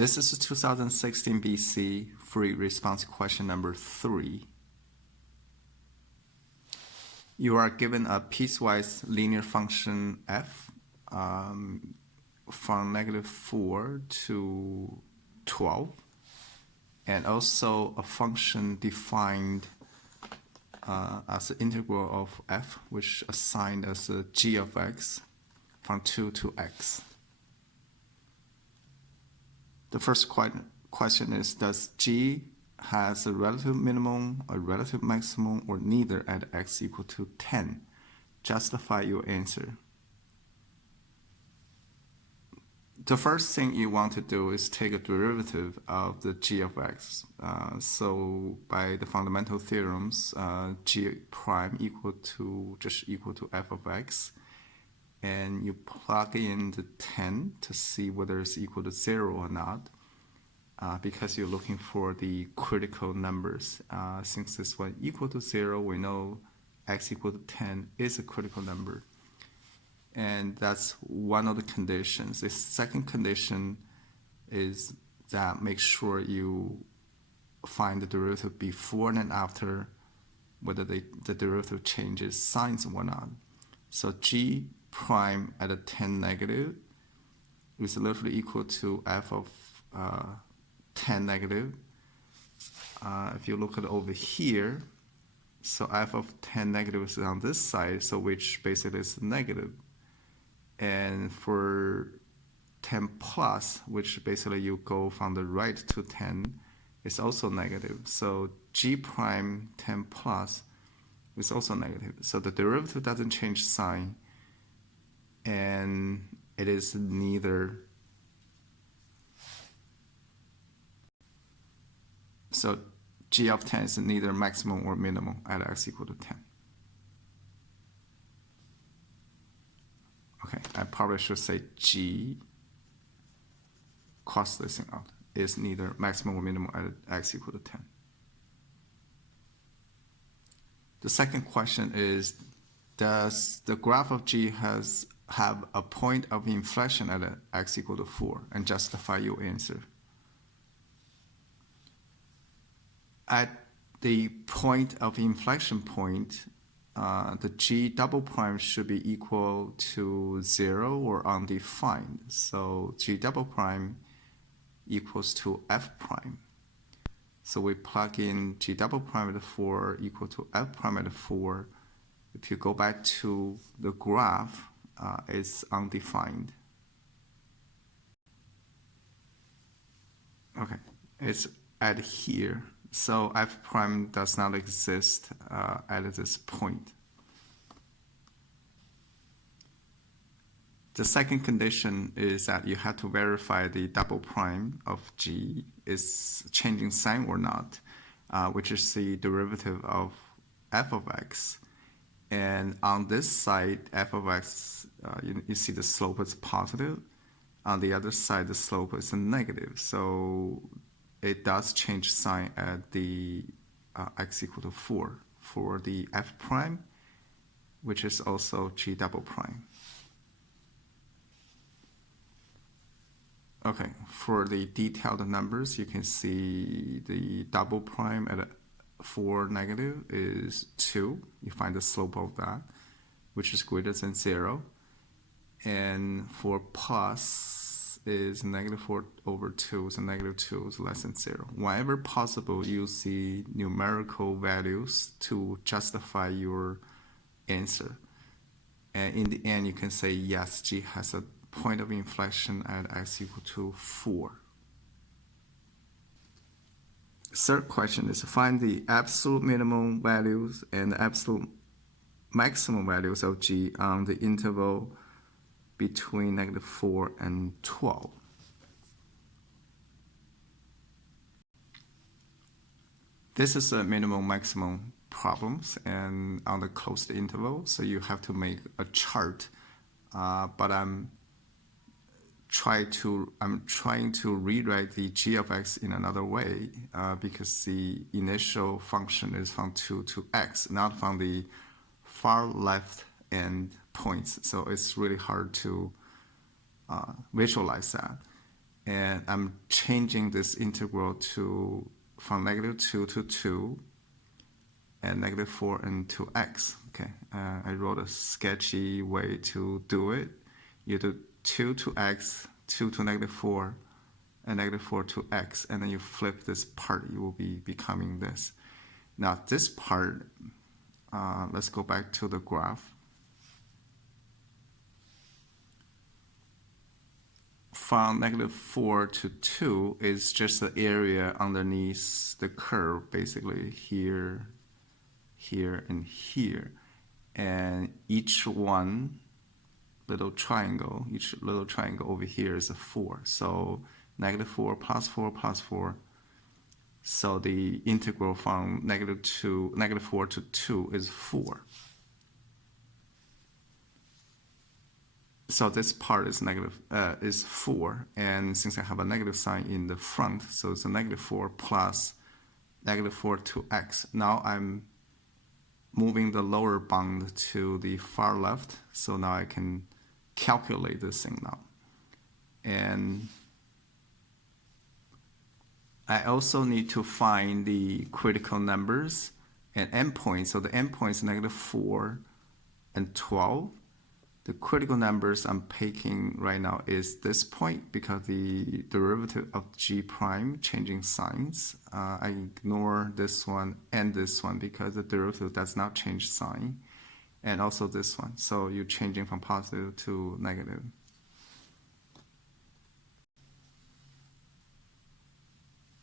This is 2016 BC free response question number 3. You are given a piecewise linear function f from -4 to 12, and also a function defined as an integral of f, which assigned as a g of x from 2 to x. The first question is, does g has a relative minimum, a relative maximum, or neither at x equal to 10? Justify your answer. The first thing you want to do is take a derivative of the g of x. So by the fundamental theorems, g prime just equal to f of x, and you plug in the 10 to see whether it's equal to 0 or not, because you're looking for the critical numbers. Since this one equal to 0, we know x equal to 10 is a critical number. And that's one of the conditions. The second condition is that make sure you find the derivative before and after, whether the derivative changes signs or not. So g prime at a 10 negative is literally equal to f of 10 negative. If you look at over here, so f of 10 negative is on this side, so which basically is negative. And for 10 plus, which basically you go from the right to 10, is also negative. So g prime 10 plus is also negative. So the derivative doesn't change sign, and it is neither. So g of 10 is neither maximum or minimum at x equal to 10. Okay, I probably should say g, cross this thing out, is neither maximum or minimum at x equal to 10. The second question is, does the graph of g have a point of inflection at x equal to 4? And justify your answer. At the point of inflection point, the g double prime should be equal to 0 or undefined. So g double prime equals to f prime. So we plug in g double prime at 4 equal to f prime at 4. If you go back to the graph, it's undefined. Okay, it's at here. So f prime does not exist at this point. The second condition is that you have to verify the double prime of g is changing sign or not, which is the derivative of f of x. And on this side, f of x, you see the slope is positive. On the other side, the slope is negative. So it does change sign at the x equal to 4 for the f prime, which is also g double prime. Okay, for the detailed numbers, you can see the double prime at 4 negative is 2. You find the slope of that, which is greater than 0. And for plus is -4 over 2, so -2 is less than 0. Whenever possible, you see numerical values to justify your answer. And in the end, you can say, yes, g has a point of inflection at x equal to 4. Third question is, find the absolute minimum values and the absolute maximum values of g on the interval between -4 and 12. This is a minimum maximum problems and on the closed interval, so you have to make a chart. But I'm trying to rewrite the g of x in another way, because the initial function is from 2 to x, not from the far left end points. So it's really hard to visualize that. And I'm changing this integral to from -2 to 2 and -4 and to x. Okay, I wrote a sketchy way to do it. You do 2 to x, 2 to -4, and -4 to x, and then you flip this part, you will be becoming this. Now this part, let's go back to the graph. From -4 to 2 is just the area underneath the curve, basically here, here, and here. And each little triangle over here is a 4. So -4 plus 4 plus 4. So the integral from -4 to 2 is 4. So this part is 4, and since I have a negative sign in the front, so it's a -4 plus -4 to x. Now I'm moving the lower bound to the far left, so now I can calculate this thing now. And I also need to find the critical numbers and endpoints. So the endpoints -4 and 12. The critical numbers I'm picking right now is this point because the derivative of g prime changing signs. I ignore this one and this one because the derivative does not change sign, and also this one. So you're changing from positive to negative.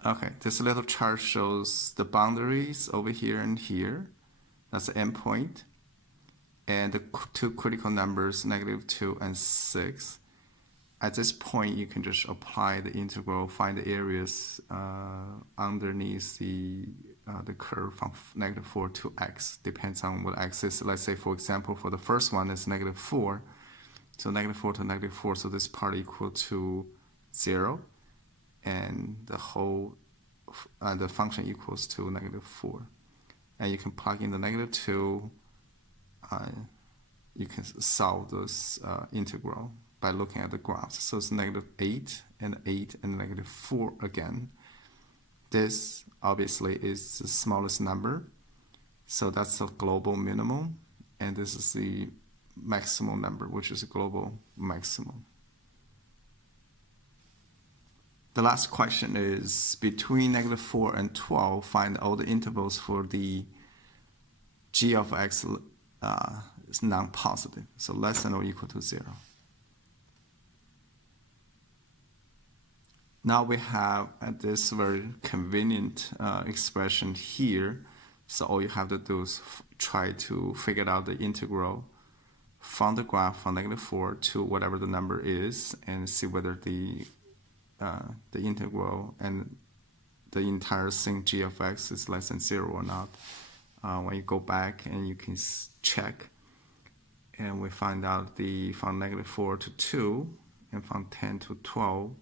Okay, this little chart shows the boundaries over here and here. That's the endpoint. And the two critical numbers, -2 and 6. At this point, you can just apply the integral, find the areas underneath the curve from -4 to x. Depends on what x is. Let's say, for example, for the first one is -4. So -4 to -4, so this part equal to 0. And the whole, the function equals to -4. And you can plug in the -2. You can solve this integral by looking at the graphs. So it's -8 and 8 and -4 again. This obviously is the smallest number, so that's the global minimum, and this is the maximum number, which is a global maximum. The last question is between -4 and 12, find all the intervals for the g of x is non-positive, so less than or equal to 0. Now we have this very convenient expression here, so all you have to do is try to figure out the integral from the graph from -4 to whatever the number is, and see whether the integral and the entire thing g of x is less than 0 or not. When you go back and you can check, and we find out from -4 to 2 and from 10 to 12,